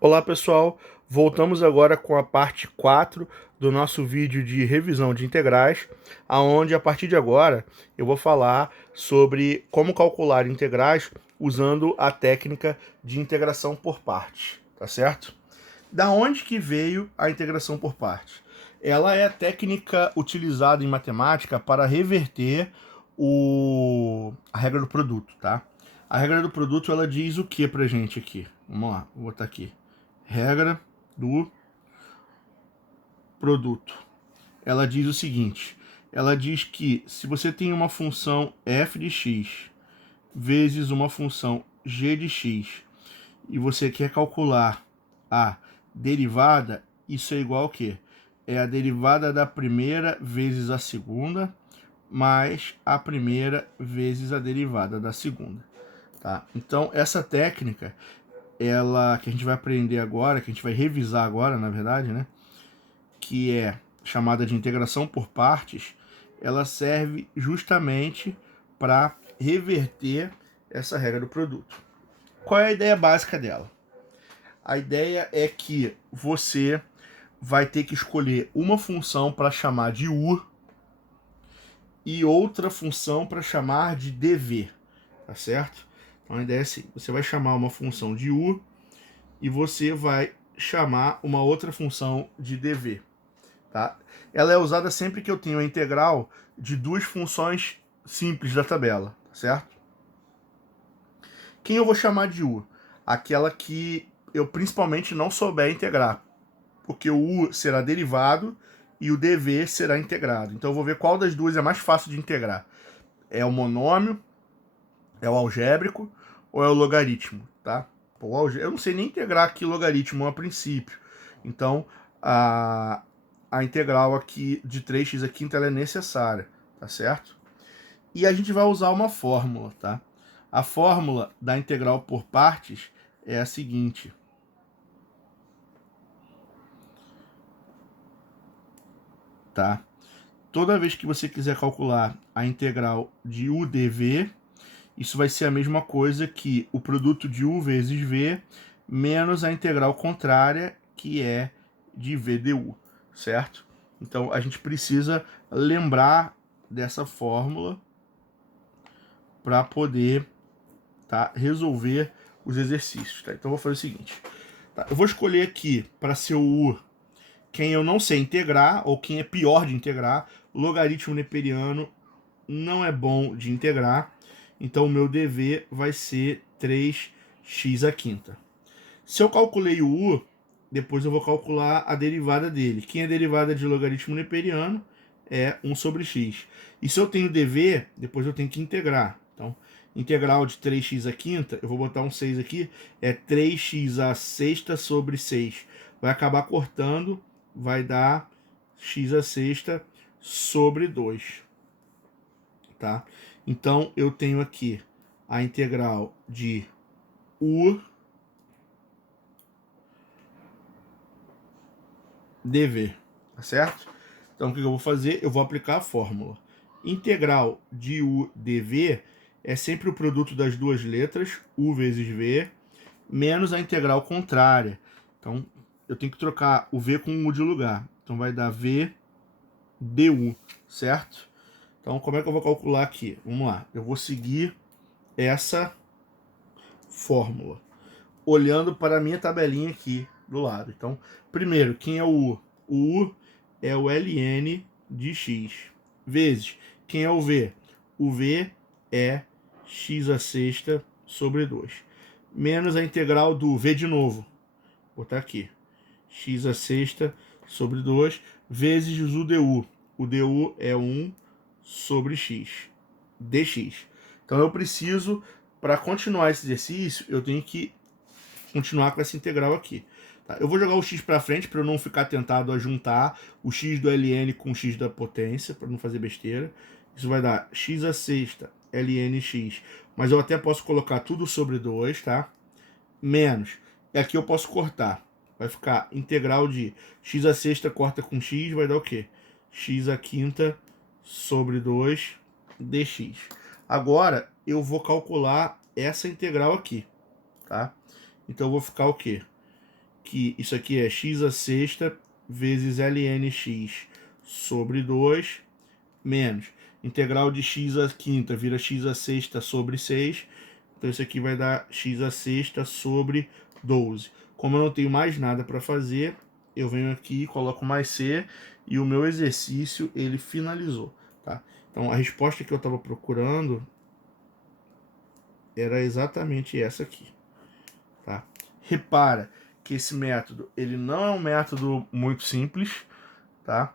Olá pessoal, voltamos agora com a parte 4 do nosso vídeo de revisão de integrais, aonde a partir de agora eu vou falar sobre como calcular integrais usando a técnica de integração por partes, tá certo? Da onde que veio a integração por partes? Ela é a técnica utilizada em matemática para reverter a regra do produto, tá? A regra do produto ela diz o que pra gente aqui? Vamos lá, vou botar aqui. Regra do produto. Ela diz o seguinte: ela diz que se você tem uma função f de x vezes uma função g de x e você quer calcular a derivada, isso é igual ao quê? É a derivada da primeira vezes a segunda mais a primeira vezes a derivada da segunda. Tá? Então, essa técnica ela que a gente vai aprender agora, que a gente vai revisar agora, na verdade, né? Que é chamada de integração por partes, ela serve justamente para reverter essa regra do produto. Qual é a ideia básica dela? A ideia é que você vai ter que escolher uma função para chamar de u e outra função para chamar de dv, tá certo? Então a ideia é assim, você vai chamar uma função de u e você vai chamar uma outra função de dv. Tá? Ela é usada sempre que eu tenho a integral de duas funções simples da tabela, tá certo? Quem eu vou chamar de u? Aquela que eu principalmente não souber integrar, porque o u será derivado e o dv será integrado. Então eu vou ver qual das duas é mais fácil de integrar. É o monômio, é o algébrico ou é o logaritmo, tá? Eu não sei nem integrar aqui logaritmo a princípio. Então, a integral aqui de 3x a quinta ela é necessária, tá certo? E a gente vai usar uma fórmula, tá? A fórmula da integral por partes é a seguinte. Tá? Toda vez que você quiser calcular a integral de u dv, isso vai ser a mesma coisa que o produto de u vezes v menos a integral contrária, que é de v du, certo? Então, a gente precisa lembrar dessa fórmula para poder resolver os exercícios. Tá? Então, eu vou fazer o seguinte. Tá? Eu vou escolher aqui, para ser o u, quem eu não sei integrar, ou quem é pior de integrar. Logaritmo neperiano não é bom de integrar. Então, o meu dv vai ser 3x a quinta. Se eu calculei o u, depois eu vou calcular a derivada dele. Quem é derivada de logaritmo neperiano é 1 sobre x. E se eu tenho dv, depois eu tenho que integrar. Então, integral de 3x a quinta, eu vou botar um 6 aqui, é 3x a sexta sobre 6. Vai acabar cortando, vai dar x a sexta sobre 2. Tá? Então, eu tenho aqui a integral de u dv, tá certo? Então, o que eu vou fazer? Eu vou aplicar a fórmula. Integral de u dv é sempre o produto das duas letras, u vezes v, menos a integral contrária. Então, eu tenho que trocar o v com o u de lugar. Então, vai dar v du, certo? Então, como é que eu vou calcular aqui? Vamos lá. Eu vou seguir essa fórmula, olhando para a minha tabelinha aqui do lado. Então, primeiro, quem é o U? O U é o ln de x, vezes, quem é o V? O V é x a sexta sobre 2, menos a integral do V de novo, vou botar aqui, x a sexta sobre 2, vezes o du. O du é 1 sobre x, dx. Então eu preciso, para continuar esse exercício, eu tenho que continuar com essa integral aqui. Tá? Eu vou jogar o x para frente para eu não ficar tentado a juntar o x do ln com o x da potência, para não fazer besteira. Isso vai dar x a sexta lnx, mas eu até posso colocar tudo sobre 2, tá? Menos. E aqui eu posso cortar. Vai ficar integral de x a sexta corta com x, vai dar o quê? X a quinta sobre 2 dx. Agora eu vou calcular essa integral aqui, tá? Então eu vou ficar o quê? que isso aqui é x à sexta vezes lnx sobre 2 menos integral de x à quinta vira x à sexta sobre 6. Então isso aqui vai dar x à sexta sobre 12. Como eu não tenho mais nada para fazer, eu venho aqui, coloco mais c e o meu exercício ele finalizou, tá? Então a resposta que eu estava procurando era exatamente essa aqui, tá? Repara que esse método ele não é um método muito simples, tá?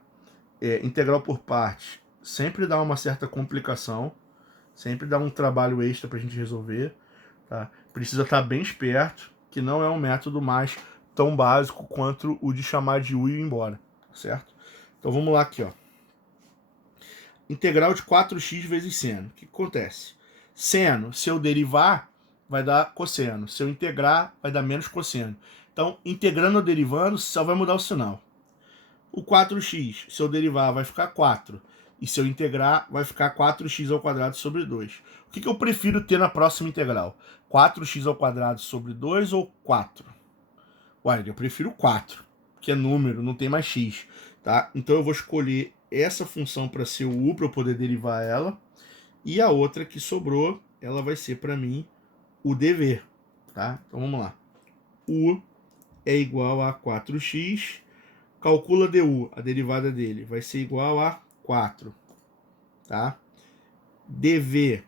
Integral por partes sempre dá uma certa complicação, sempre dá um trabalho extra para a gente resolver, tá? Precisa estar bem esperto, que não é um método mais tão básico quanto o de chamar de u e ir embora, certo? Então vamos lá aqui, ó. Integral de 4x vezes seno. O que acontece? Seno, se eu derivar, vai dar cosseno. Se eu integrar, vai dar menos cosseno. Então, integrando ou derivando, só vai mudar o sinal. O 4x, se eu derivar, vai ficar 4. E se eu integrar, vai ficar 4x ao quadrado sobre 2. O que eu prefiro ter na próxima integral? 4x ao quadrado sobre 2 ou 4? Uai, eu prefiro 4, que é número, não tem mais x. Tá? Então eu vou escolher essa função para ser o u, para eu poder derivar ela. E a outra que sobrou, ela vai ser para mim o dv. Tá? Então vamos lá. U é igual a 4x. Calcula du, a derivada dele, vai ser igual a 4. Tá? dv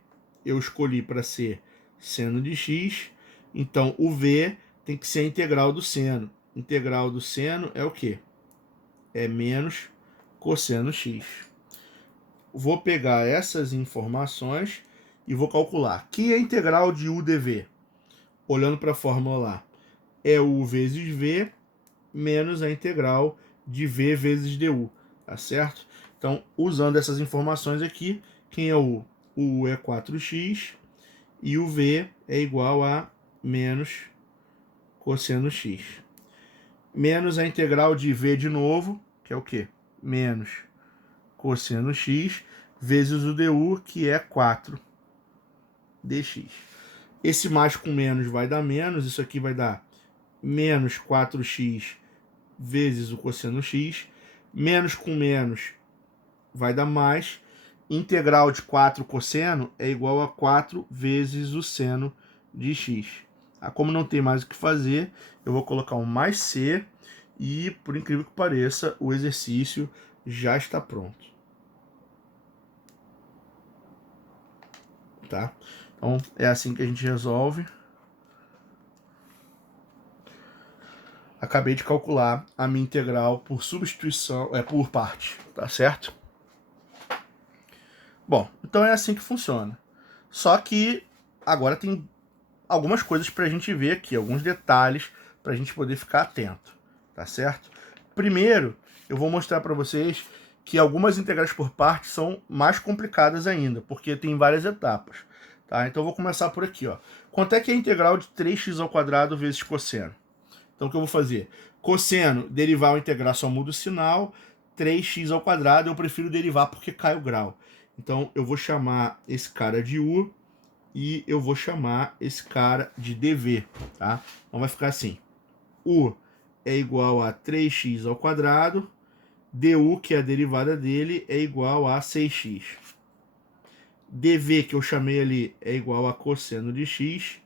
eu escolhi para ser seno de x. Então o v tem que ser a integral do seno. Integral do seno é o quê? É menos cosseno x. Vou pegar essas informações e vou calcular. Que é a integral de u dv? Olhando para a fórmula lá, é u vezes v menos a integral de v vezes du, tá certo? Então, usando essas informações aqui, quem é o u? O u é 4x e o v é igual a menos cosseno x. Menos a integral de v de novo, que é o quê? Menos cosseno x, vezes o du, que é 4 dx. Esse mais com menos vai dar menos, isso aqui vai dar menos 4x vezes o cosseno x, menos com menos vai dar mais, integral de 4 cosseno é igual a 4 vezes o seno de x. Como não tem mais o que fazer, eu vou colocar um mais c e, por incrível que pareça, o exercício já está pronto. Tá? Então, é assim que a gente resolve. Acabei de calcular a minha integral por substituição, por parte, tá certo? Bom, então é assim que funciona. Só que agora tem algumas coisas para a gente ver aqui, alguns detalhes para a gente poder ficar atento, tá certo? Primeiro, eu vou mostrar para vocês que algumas integrais por partes são mais complicadas ainda, porque tem várias etapas, tá? Então eu vou começar por aqui, ó. Quanto é que é a integral de 3x ao quadrado vezes cosseno? Então o que eu vou fazer? Cosseno, derivar ou integrar, só muda o sinal. 3x ao quadrado, eu prefiro derivar porque cai o grau. Então eu vou chamar esse cara de u e eu vou chamar esse cara de dv, tá? Então vai ficar assim. U é igual a 3x ao quadrado, du, que é a derivada dele, é igual a 6x. dv, que eu chamei ali, é igual a cosseno de x.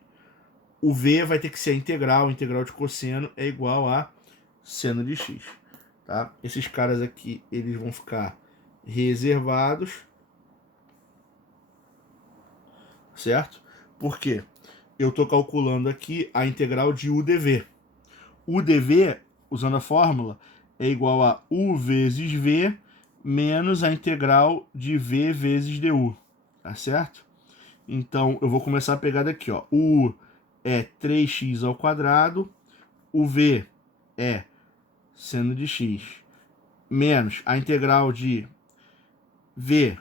O v vai ter que ser a integral de cosseno é igual a seno de x. Tá? Esses caras aqui, eles vão ficar reservados, certo? Por quê? Eu estou calculando aqui a integral de u dv. U dv, usando a fórmula, é igual a u vezes v menos a integral de v vezes du, tá certo? Então, eu vou começar a pegar daqui, ó. O u é 3x ao quadrado, o v é seno de x, menos a integral de v,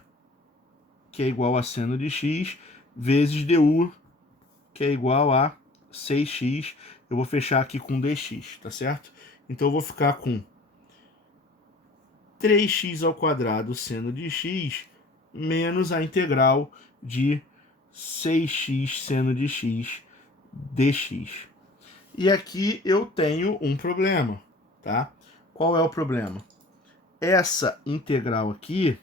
que é igual a seno de x, vezes du, que é igual a 6x. Eu vou fechar aqui com dx, tá certo? Então eu vou ficar com 3x ao quadrado seno de x menos a integral de 6x seno de x dx. E aqui eu tenho um problema, tá? Qual é o problema? Essa integral aqui,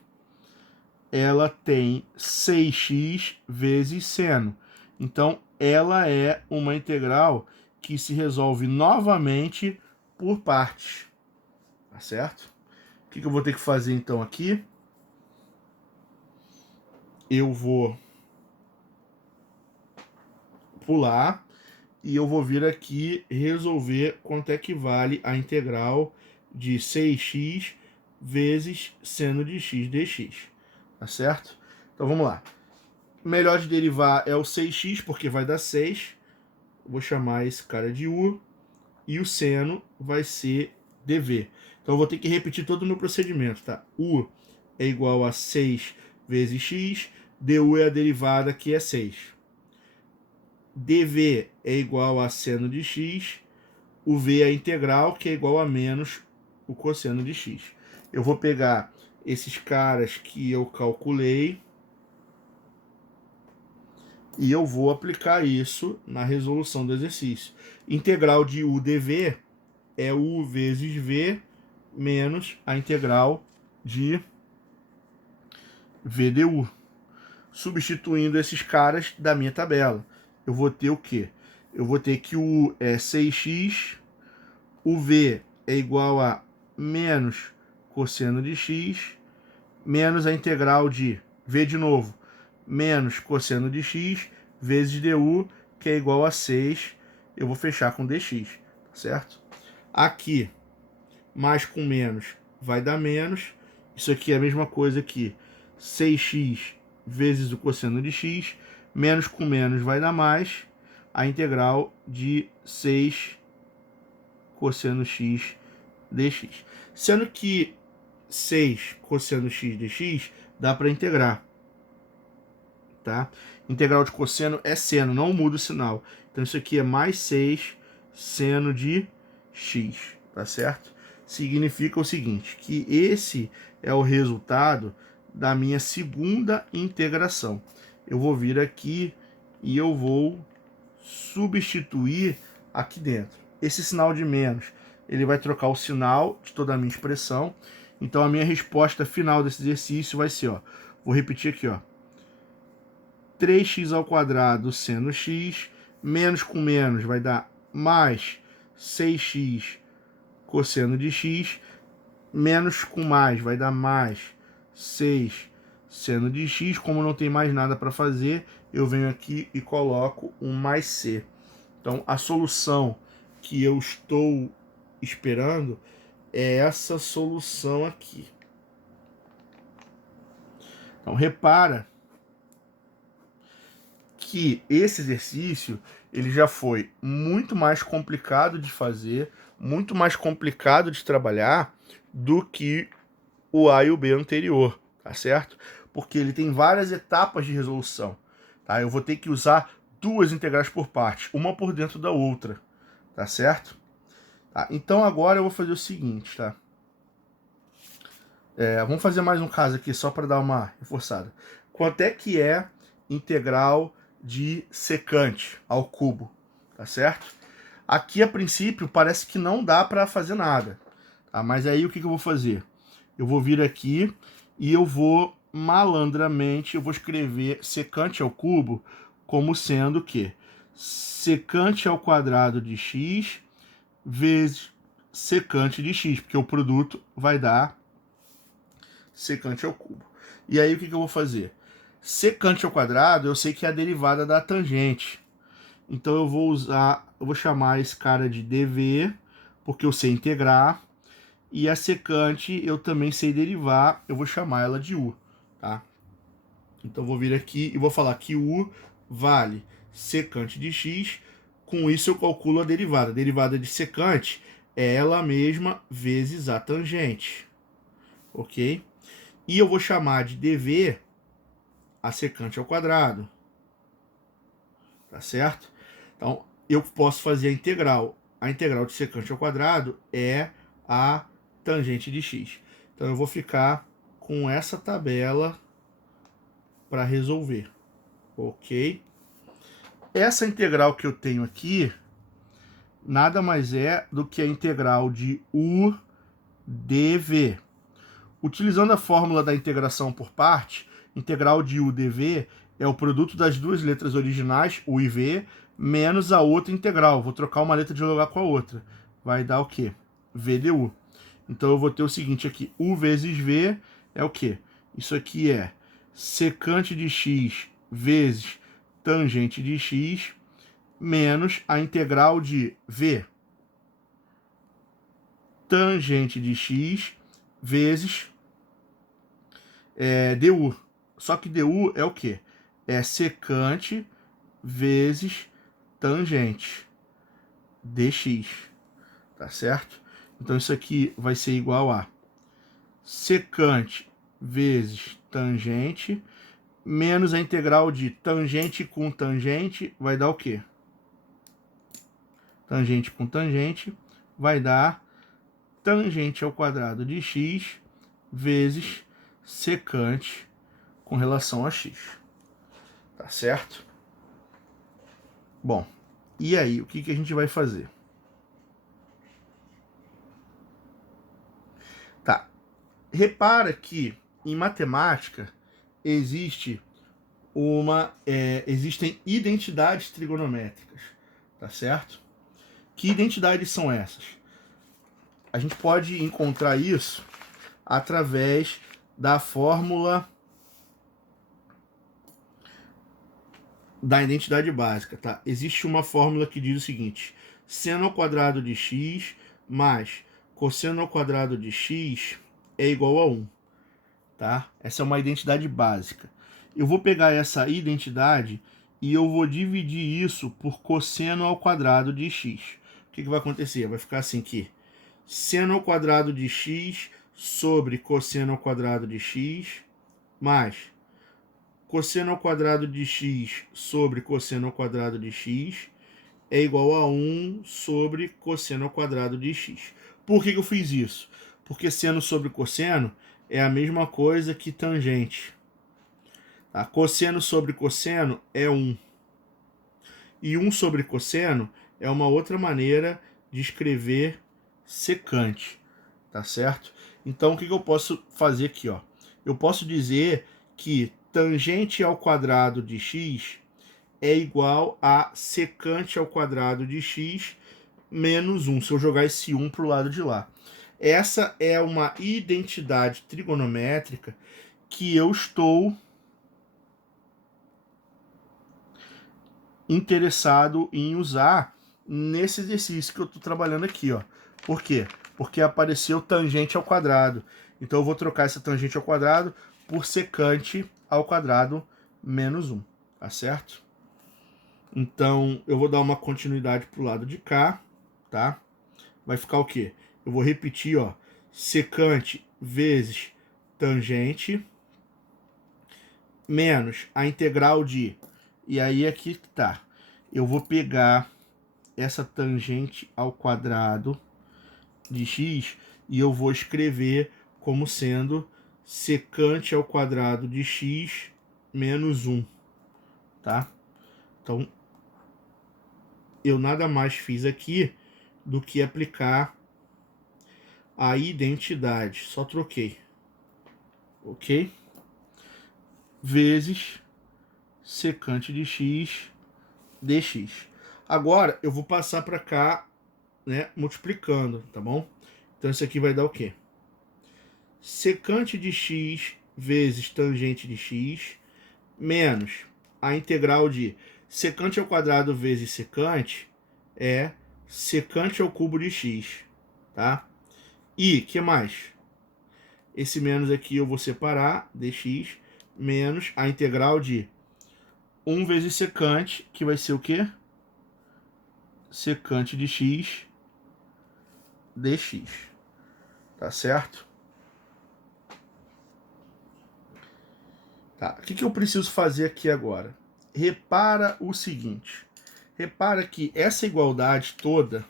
ela tem 6x vezes seno. Então, ela é uma integral que se resolve novamente por partes, tá certo? O que eu vou ter que fazer então aqui? Eu vou pular e eu vou vir aqui resolver quanto é que vale a integral de 6x vezes seno de x dx, tá certo? Então vamos lá. Melhor de derivar é o 6x, porque vai dar 6. Vou chamar esse cara de u, e o seno vai ser dv. Então eu vou ter que repetir todo o meu procedimento, tá? U é igual a 6 vezes x, du é a derivada, que é 6. dv é igual a seno de x, o v é a integral, que é igual a menos o cosseno de x. Eu vou pegar esses caras que eu calculei e eu vou aplicar isso na resolução do exercício. Integral de u dv é u vezes v menos a integral de v du. Substituindo esses caras da minha tabela, eu vou ter o quê? Eu vou ter que o u é 6x, o v é igual a menos cosseno de x, menos a integral de v de novo, menos cosseno de x, vezes du, que é igual a 6. Eu vou fechar com dx, certo? Aqui, mais com menos vai dar menos. Isso aqui é a mesma coisa que 6x vezes o cosseno de x, menos com menos vai dar mais, a integral de 6 cosseno x dx. Sendo que 6 cosseno x dx dá para integrar, tá? Integral de cosseno é seno, não muda o sinal. Então isso aqui é mais 6 seno de x, tá certo? Significa o seguinte, que esse é o resultado da minha segunda integração. Eu vou vir aqui e eu vou substituir aqui dentro. Esse sinal de menos, ele vai trocar o sinal de toda a minha expressão. Então a minha resposta final desse exercício vai ser, ó, vou repetir aqui, ó, 3x ao quadrado seno x, menos com menos vai dar mais 6x cosseno de x, menos com mais vai dar mais 6 seno de x. Como não tem mais nada para fazer, eu venho aqui e coloco um mais c. Então, a solução que eu estou esperando é essa solução aqui. Então, repara que esse exercício ele já foi muito mais complicado de fazer, muito mais complicado de trabalhar do que o A e o B anterior, tá certo? Porque ele tem várias etapas de resolução, tá? Eu vou ter que usar duas integrais por parte, uma por dentro da outra, tá certo? Tá, então agora eu vou fazer o seguinte, tá? Vamos fazer mais um caso aqui só para dar uma reforçada. Quanto é que é integral de secante ao cubo, tá certo? Aqui a princípio parece que não dá para fazer nada, tá? Mas aí o que eu vou fazer? Eu vou vir aqui e eu vou malandramente, eu vou escrever secante ao cubo como sendo o quê? Secante ao quadrado de x vezes secante de x, porque o produto vai dar secante ao cubo. E aí o que eu vou fazer? Secante ao quadrado, eu sei que é a derivada da tangente. Então eu vou chamar esse cara de dv, porque eu sei integrar. E a secante eu também sei derivar, eu vou chamar ela de u, tá? Então eu vou vir aqui e vou falar que u vale secante de x. Com isso eu calculo a derivada. A derivada de secante é ela mesma vezes a tangente, ok? E eu vou chamar de dv a secante ao quadrado, tá certo? Então, eu posso fazer a integral. A integral de secante ao quadrado é a tangente de x. Então, eu vou ficar com essa tabela para resolver, ok? Essa integral que eu tenho aqui nada mais é do que a integral de u dv. Utilizando a fórmula da integração por parte, integral de u dv é o produto das duas letras originais, u e v, menos a outra integral. Vou trocar uma letra de lugar com a outra. Vai dar o quê? V du. Então eu vou ter o seguinte aqui, u vezes v é o quê? Isso aqui é secante de x vezes tangente de x menos a integral de v tangente de x vezes du. Só que du é o quê? É secante vezes tangente dx, tá certo? Então isso aqui vai ser igual a secante vezes tangente menos a integral de tangente com tangente vai dar o quê? Tangente com tangente vai dar tangente ao quadrado de x vezes secante com relação a x. Tá certo? Bom, e aí, o que a gente vai fazer? Tá. Repara que em matemática existem identidades trigonométricas, tá certo? Que identidades são essas? A gente pode encontrar isso através da fórmula da identidade básica, tá? Existe uma fórmula que diz o seguinte: seno ao quadrado de x mais cosseno ao quadrado de x é igual a 1, tá? Essa é uma identidade básica. Eu vou pegar essa identidade e eu vou dividir isso por cosseno ao quadrado de x. O que vai acontecer? Vai ficar assim aqui: seno ao quadrado de x sobre cosseno ao quadrado de x mais cosseno ao quadrado de x sobre cosseno ao quadrado de x é igual a 1 sobre cosseno ao quadrado de x. Por que eu fiz isso? Porque seno sobre cosseno é a mesma coisa que tangente. Tá? Cosseno sobre cosseno é 1. E 1 sobre cosseno é uma outra maneira de escrever secante. Tá certo? Então, o que eu posso fazer aqui? Ó? Eu posso dizer que tangente ao quadrado de x é igual a secante ao quadrado de x menos 1, se eu jogar esse 1 para o lado de lá. Essa é uma identidade trigonométrica que eu estou interessado em usar nesse exercício que eu estou trabalhando aqui. Ó. Por quê? Porque apareceu tangente ao quadrado. Então eu vou trocar essa tangente ao quadrado por secante ao quadrado menos 1, tá certo? Então, eu vou dar uma continuidade para o lado de cá, tá? Vai ficar o quê? Eu vou repetir, ó, secante vezes tangente menos a integral de... E aí aqui tá. Eu vou pegar essa tangente ao quadrado de x e eu vou escrever como sendo secante ao quadrado de x menos 1, tá? Então, eu nada mais fiz aqui do que aplicar a identidade. Só troquei. Ok? Vezes secante de x dx. Agora, eu vou passar para cá, né, multiplicando, tá bom? Então, isso aqui vai dar o quê? Secante de x vezes tangente de x menos a integral de secante ao quadrado vezes secante é secante ao cubo de x, tá? E, que mais? Esse menos aqui eu vou separar, dx, menos a integral de 1 vezes secante, que vai ser o quê? Secante de x dx, tá certo? Tá, o que eu preciso fazer aqui agora? Repara o seguinte, repara que essa igualdade toda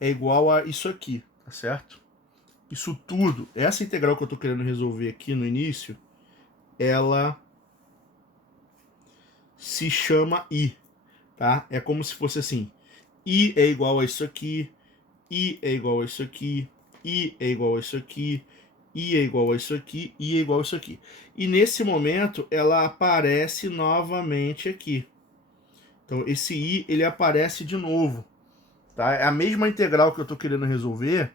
é igual a isso aqui, tá certo? Isso tudo, essa integral que eu estou querendo resolver aqui no início, ela se chama I, tá? É como se fosse assim, I é igual a isso aqui, I é igual a isso aqui, I é igual a isso aqui, I é igual a isso aqui, I é igual a isso aqui. E nesse momento ela aparece novamente aqui. Então esse I ele aparece de novo. Tá? É a mesma integral que eu estou querendo resolver,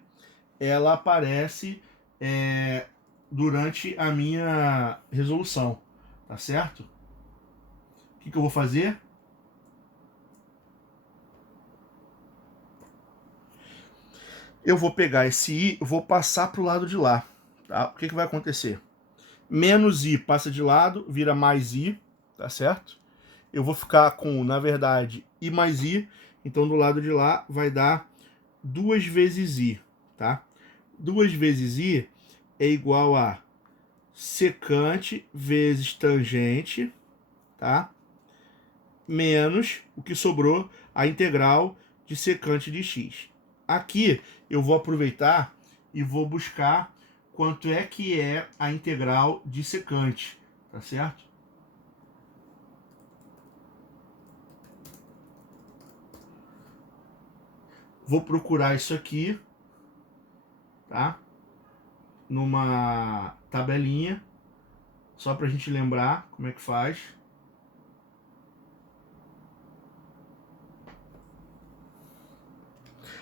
ela aparece durante a minha resolução. Tá certo? O que eu vou fazer? Eu vou pegar esse I, vou passar para o lado de lá. Tá? O que vai acontecer? Menos I passa de lado, vira mais I, tá certo? Eu vou ficar com, na verdade, I mais I. Então, do lado de lá vai dar 2 vezes I, tá? 2 vezes I é igual a secante vezes tangente, tá? Menos o que sobrou, a integral de secante de x. Aqui eu vou aproveitar e vou buscar quanto é que é a integral de secante, tá certo? Vou procurar isso aqui, tá? Numa tabelinha, só para a gente lembrar como é que faz.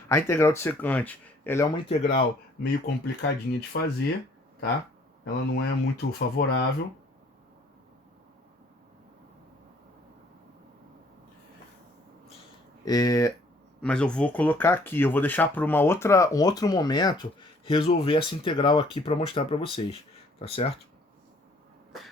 A integral de secante, ela é uma integral meio complicadinha de fazer, tá? Ela não é muito favorável. Mas eu vou colocar aqui, eu vou deixar para um outro momento resolver essa integral aqui para mostrar para vocês, tá certo?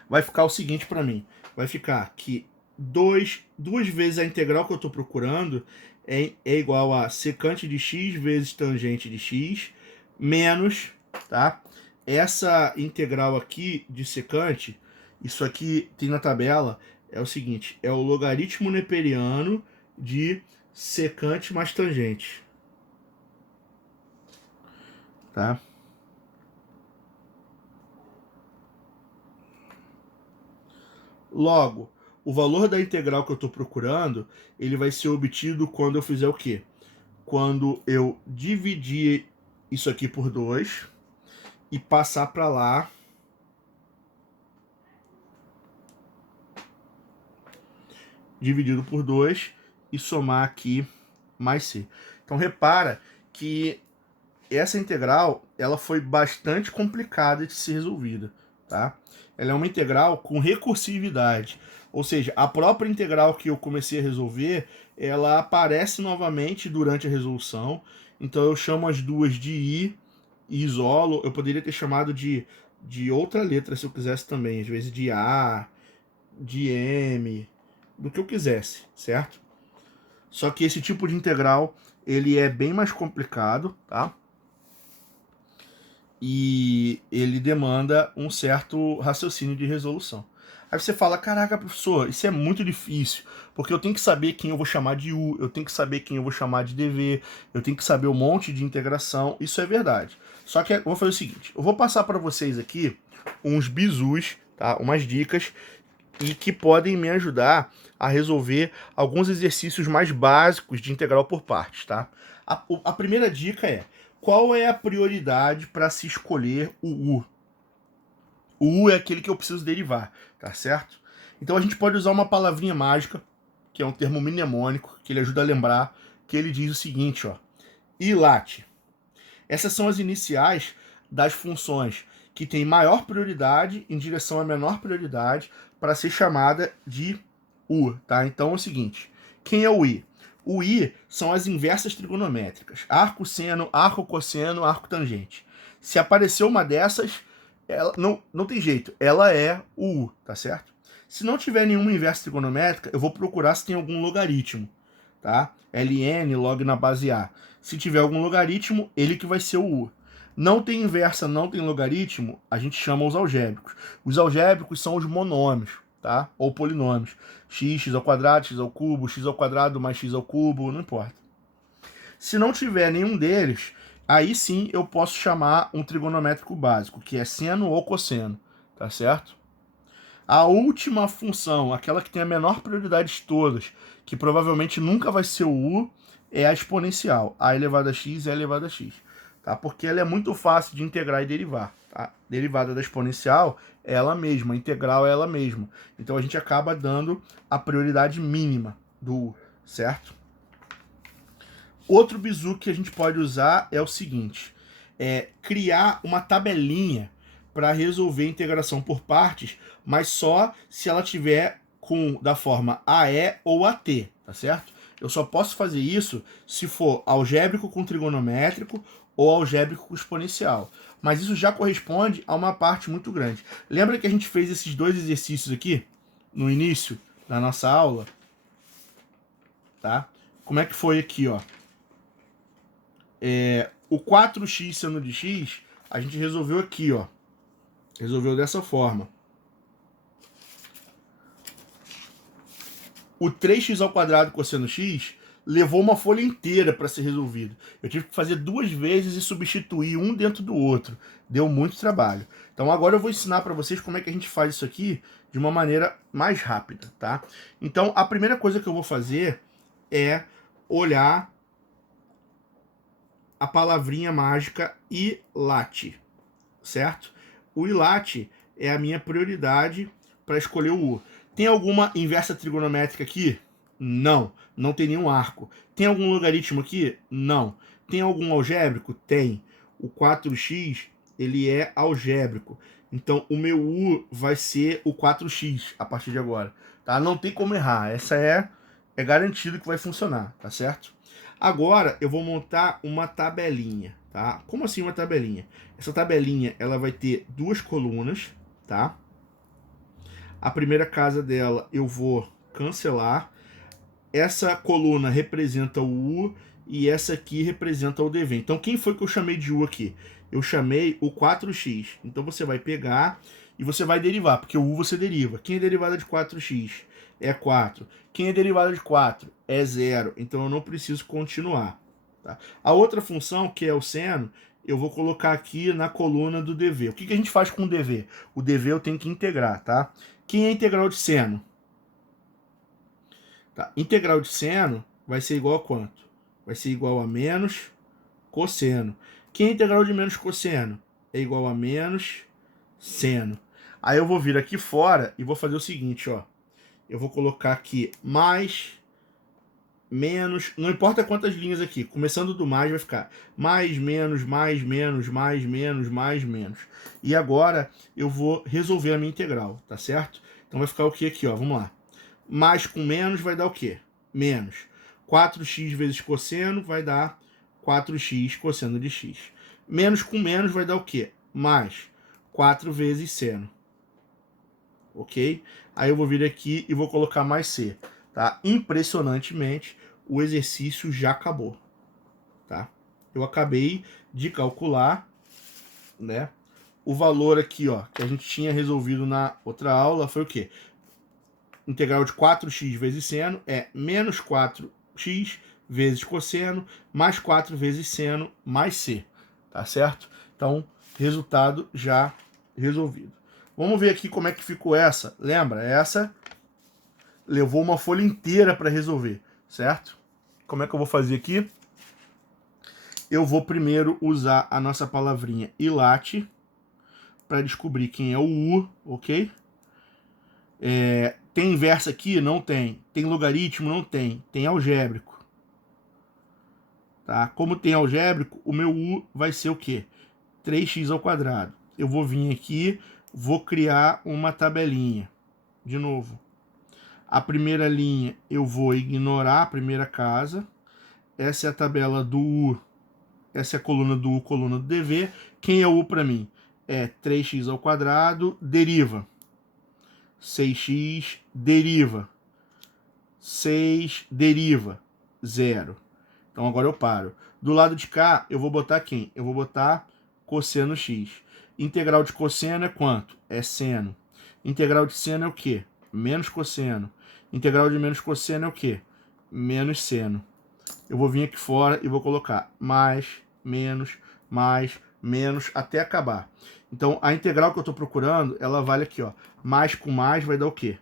Vai ficar o seguinte para mim, vai ficar que duas vezes a integral que eu estou procurando é igual a secante de x vezes tangente de x menos, tá? Essa integral aqui de secante, isso aqui tem na tabela, é o seguinte, é o logaritmo neperiano de secante mais tangente, tá? Logo, o valor da integral que eu estou procurando, ele vai ser obtido quando eu fizer o quê? Quando eu dividir isso aqui por 2 e passar para lá dividido por 2 e somar aqui mais c. Então repara que essa integral ela foi bastante complicada de ser resolvida, tá? Ela é uma integral com recursividade, ou seja, a própria integral que eu comecei a resolver, ela aparece novamente durante a resolução. Então eu chamo as duas de I e isolo. Eu poderia ter chamado de outra letra se eu quisesse também, às vezes de A, de M, do que eu quisesse, certo? Só que esse tipo de integral, ele é bem mais complicado, tá? E ele demanda um certo raciocínio de resolução. Aí você fala, caraca, professor, isso é muito difícil, porque eu tenho que saber quem eu vou chamar de U, eu tenho que saber quem eu vou chamar de dv, eu tenho que saber um monte de integração, isso é verdade. Só que eu vou fazer o seguinte, eu vou passar para vocês aqui uns bizus, tá? Umas dicas, e que podem me ajudar a resolver alguns exercícios mais básicos de integral por partes, tá? A primeira dica é, qual é a prioridade para se escolher o U? O U é aquele que eu preciso derivar, tá certo? Então a gente pode usar uma palavrinha mágica, que é um termo mnemônico, que ele ajuda a lembrar, que ele diz o seguinte, ó. ILAT. Essas são as iniciais das funções que têm maior prioridade em direção à menor prioridade para ser chamada de U, tá? Então é o seguinte, quem é o I? O I são as inversas trigonométricas, arco seno, arco cosseno, arco tangente. Se aparecer uma dessas, ela não tem jeito, ela é o U, tá certo? Se não tiver nenhuma inversa trigonométrica, eu vou procurar se tem algum logaritmo, tá? ln, log na base A. Se tiver algum logaritmo, ele que vai ser o U. Não tem inversa, não tem logaritmo, a gente chama os algébricos. Os algébricos são os monômios, tá? Ou polinômios. X ao quadrado, x ao cubo, x ao quadrado mais x ao cubo, não importa. Se não tiver nenhum deles, aí sim eu posso chamar um trigonométrico básico, que é seno ou cosseno, tá certo? A última função, aquela que tem a menor prioridade de todas, que provavelmente nunca vai ser o U, é a exponencial, a elevado a x e a elevado a x, tá? Porque ela é muito fácil de integrar e derivar, tá? Derivada da exponencial é ela mesma, a integral é ela mesma. Então a gente acaba dando a prioridade mínima do u, certo? Outro bizu que a gente pode usar é o seguinte, criar uma tabelinha para resolver a integração por partes, mas só se ela tiver da forma AE ou AT, tá certo? Eu só posso fazer isso se for algébrico com trigonométrico ou algébrico com exponencial. Mas isso já corresponde a uma parte muito grande. Lembra que a gente fez esses dois exercícios aqui no início da nossa aula? Tá? Como é que foi aqui, ó? O 4x seno de x, a gente resolveu aqui, ó. Resolveu dessa forma. O 3x ao quadrado cosseno x levou uma folha inteira para ser resolvido. Eu tive que fazer 2 vezes e substituir um dentro do outro. Deu muito trabalho. Então agora eu vou ensinar para vocês como é que a gente faz isso aqui de uma maneira mais rápida, tá? Então a primeira coisa que eu vou fazer é olhar a palavrinha mágica ILAT, certo? O ILAT é a minha prioridade para escolher o U. Tem alguma inversa trigonométrica aqui? Não. Não tem nenhum arco. Tem algum logaritmo aqui? Não. Tem algum algébrico? Tem. O 4x, ele é algébrico. Então, o meu U vai ser o 4x a partir de agora. Tá? Não tem como errar. Essa é garantido que vai funcionar, tá certo? Agora, eu vou montar uma tabelinha, tá? Como assim uma tabelinha? Essa tabelinha, ela vai ter 2 colunas, tá? A primeira casa dela eu vou cancelar. Essa coluna representa o U e essa aqui representa o DV. Então, quem foi que eu chamei de U aqui? Eu chamei o 4x. Então, você vai pegar e você vai derivar, porque o U você deriva. Quem é derivada de 4x? É 4. Quem é derivada de 4? É 0. Então, eu não preciso continuar. Tá? A outra função, que é o seno, eu vou colocar aqui na coluna do DV. O que a gente faz com o DV? O DV eu tenho que integrar, tá? Quem é integral de seno? Tá. Integral de seno vai ser igual a quanto? Vai ser igual a menos cosseno. Quem é integral de menos cosseno? É igual a menos seno. Aí eu vou vir aqui fora e vou fazer o seguinte, ó. Eu vou colocar aqui mais, menos, não importa quantas linhas aqui, começando do mais vai ficar mais, menos, mais, menos, mais, menos, mais, menos. E agora eu vou resolver a minha integral, tá certo? Então vai ficar o que aqui, ó, vamos lá. Mais com menos vai dar o quê? Menos. 4x vezes cosseno vai dar 4x cosseno de x. Menos com menos vai dar o quê? Mais 4 vezes seno. Ok? Aí eu vou vir aqui e vou colocar mais c. Tá? Impressionantemente, o exercício já acabou. Tá? Eu acabei de calcular, né? O valor aqui, ó, que a gente tinha resolvido na outra aula foi o quê? Integral de 4x vezes seno é menos 4x vezes cosseno mais 4 vezes seno mais c. Tá certo? Então, resultado já resolvido. Vamos ver aqui como é que ficou essa. Lembra? Essa levou uma folha inteira para resolver, certo? Como é que eu vou fazer aqui? Eu vou primeiro usar a nossa palavrinha ILAT para descobrir quem é o U, ok? Tem inversa aqui? Não tem. Tem logaritmo? Não tem. Tem algébrico. Tá? Como tem algébrico, o meu U vai ser o quê? 3x ao quadrado. Eu vou vir aqui, vou criar uma tabelinha. De novo. A primeira linha eu vou ignorar a primeira casa. Essa é a tabela do U. Essa é a coluna do U, coluna do DV. Quem é o U para mim? É 3x ao quadrado, deriva. 6x, deriva. 6, deriva. 0. Então agora eu paro. Do lado de cá, eu vou botar quem? Eu vou botar cosseno x. Integral de cosseno é quanto? É seno. Integral de seno é o quê? Menos cosseno. Integral de menos cosseno é o quê? Menos seno. Eu vou vir aqui fora e vou colocar mais, menos, até acabar. Então, a integral que eu estou procurando, ela vale aqui, ó. Mais com mais vai dar o quê?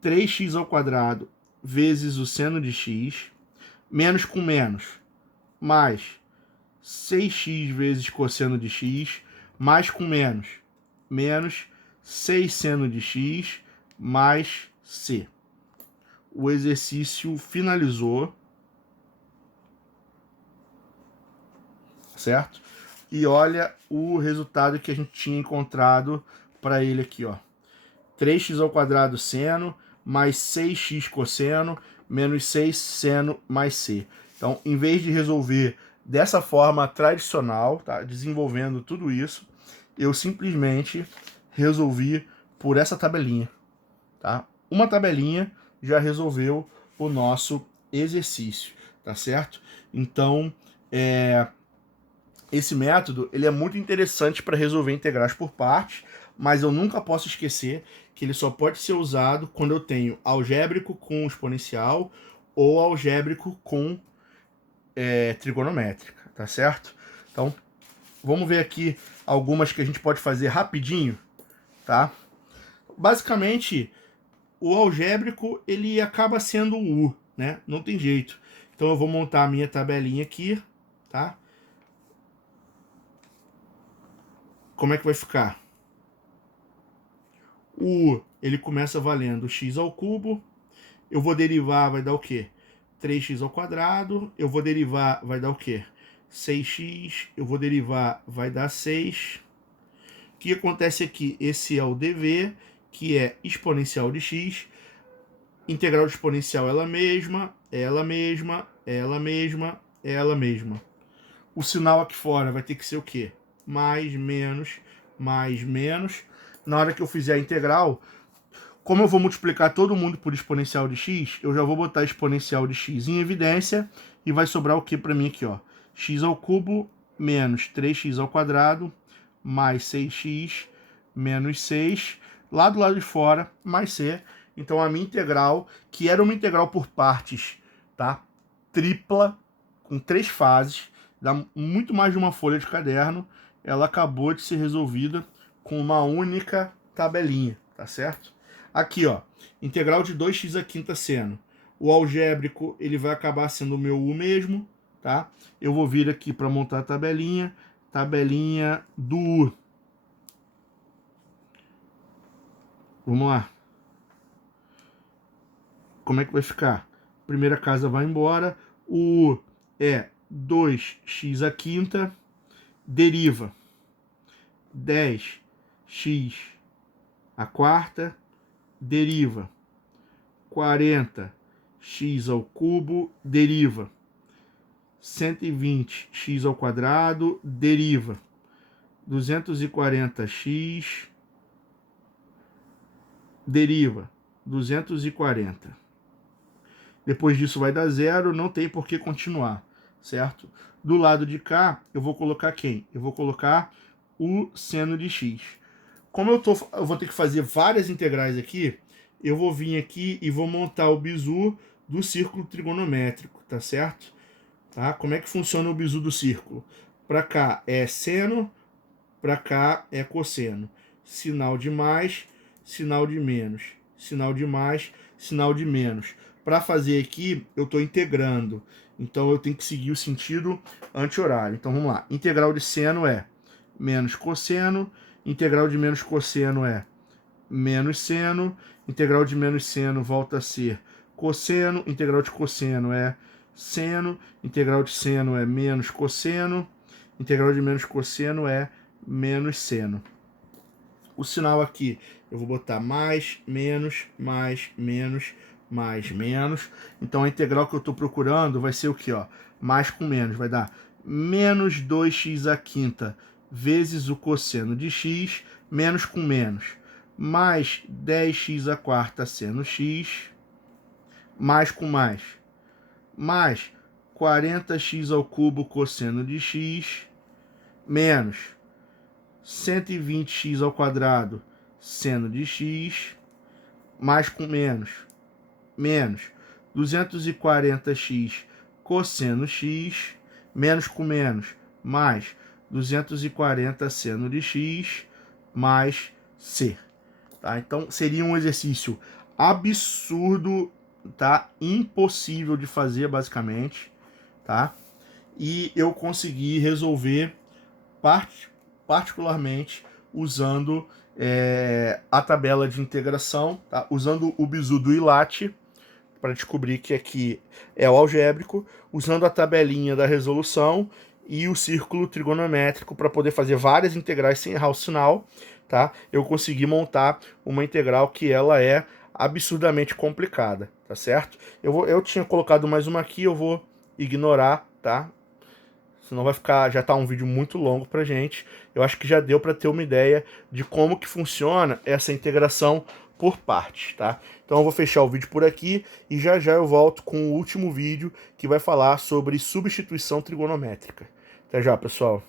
3x ao quadrado vezes o seno de x, menos com menos, mais 6x vezes cosseno de x, mais com menos, menos 6 seno de x, mais c. O exercício finalizou, certo? E olha o resultado que a gente tinha encontrado para ele aqui, ó. 3x² seno, mais 6x cosseno, menos 6 seno mais c. Então, em vez de resolver dessa forma tradicional, tá, desenvolvendo tudo isso, eu simplesmente resolvi por essa tabelinha, tá? Uma tabelinha já resolveu o nosso exercício, tá certo? Então, esse método ele é muito interessante para resolver integrais por partes, mas eu nunca posso esquecer que ele só pode ser usado quando eu tenho algébrico com exponencial ou algébrico com trigonométrica, tá certo? Então, vamos ver aqui algumas que a gente pode fazer rapidinho, tá? Basicamente, o algébrico ele acaba sendo o U, né? Não tem jeito. Então eu vou montar a minha tabelinha aqui, tá? Como é que vai ficar? O U, ele começa valendo x ao cubo. Eu vou derivar, vai dar o quê? 3x². Eu vou derivar, vai dar o quê? 6x. Eu vou derivar, vai dar 6. O que acontece aqui? Esse é o dv, que é exponencial de x. Integral de exponencial ela mesma, ela mesma, ela mesma, ela mesma. O sinal aqui fora vai ter que ser o quê? Mais, menos, mais, menos. Na hora que eu fizer a integral, como eu vou multiplicar todo mundo por exponencial de x, eu já vou botar exponencial de x em evidência e vai sobrar o que para mim aqui, ó? X ao cubo menos 3x² mais 6x menos 6. Lá do lado de fora, mais c. Então a minha integral, que era uma integral por partes, tá? Tripla, com 3 fases, dá muito mais de uma folha de caderno, ela acabou de ser resolvida com uma única tabelinha, tá certo? Aqui, ó, integral de 2x² seno. O algébrico, ele vai acabar sendo o meu U mesmo, tá? Eu vou vir aqui para montar a tabelinha do U. Vamos lá. Como é que vai ficar? Primeira casa vai embora. O U é 2x², deriva 10x², deriva 40x², deriva 120x², deriva 240x, deriva 240. Depois disso vai dar zero, não tem por que continuar, certo? Do lado de cá, eu vou colocar quem? Eu vou colocar o seno de x. Como eu vou ter que fazer várias integrais aqui, eu vou vir aqui e vou montar o bizu do círculo trigonométrico, tá certo? Tá? Como é que funciona o bizu do círculo? Para cá é seno, para cá é cosseno. Sinal de mais, sinal de menos. Sinal de mais, sinal de menos. Para fazer aqui, eu estou integrando. Então, eu tenho que seguir o sentido anti-horário. Então, vamos lá. Integral de seno é menos cosseno. Integral de menos cosseno é menos seno. Integral de menos seno volta a ser cosseno. Integral de cosseno é seno. Integral de seno é menos cosseno. Integral de menos cosseno é menos seno. O sinal aqui, eu vou botar mais, menos, mais, menos, mais, menos. Então, a integral que eu estou procurando vai ser o quê? Ó? Mais com menos, vai dar menos 2x² vezes o cosseno de x, menos com menos, mais 10x² seno x, mais com mais 40x³ cosseno de x, menos 120x² seno de x, mais com menos 240x cosseno x, menos com menos, mais 240 seno de x, mais c. Tá? Então, seria um exercício absurdo tá? Impossível de fazer, basicamente, tá? E eu consegui resolver particularmente usando a tabela de integração, tá? Usando o bizu do ILAT, para descobrir que aqui é o algébrico, usando a tabelinha da resolução e o círculo trigonométrico para poder fazer várias integrais sem errar o sinal, tá? Eu consegui montar uma integral que ela é absurdamente complicada, tá certo? Eu tinha colocado mais uma aqui, eu vou ignorar, tá? Senão vai ficar, já tá um vídeo muito longo pra gente. Eu acho que já deu para ter uma ideia de como que funciona essa integração por partes, tá? Então eu vou fechar o vídeo por aqui e já já eu volto com o último vídeo que vai falar sobre substituição trigonométrica. Até já, pessoal.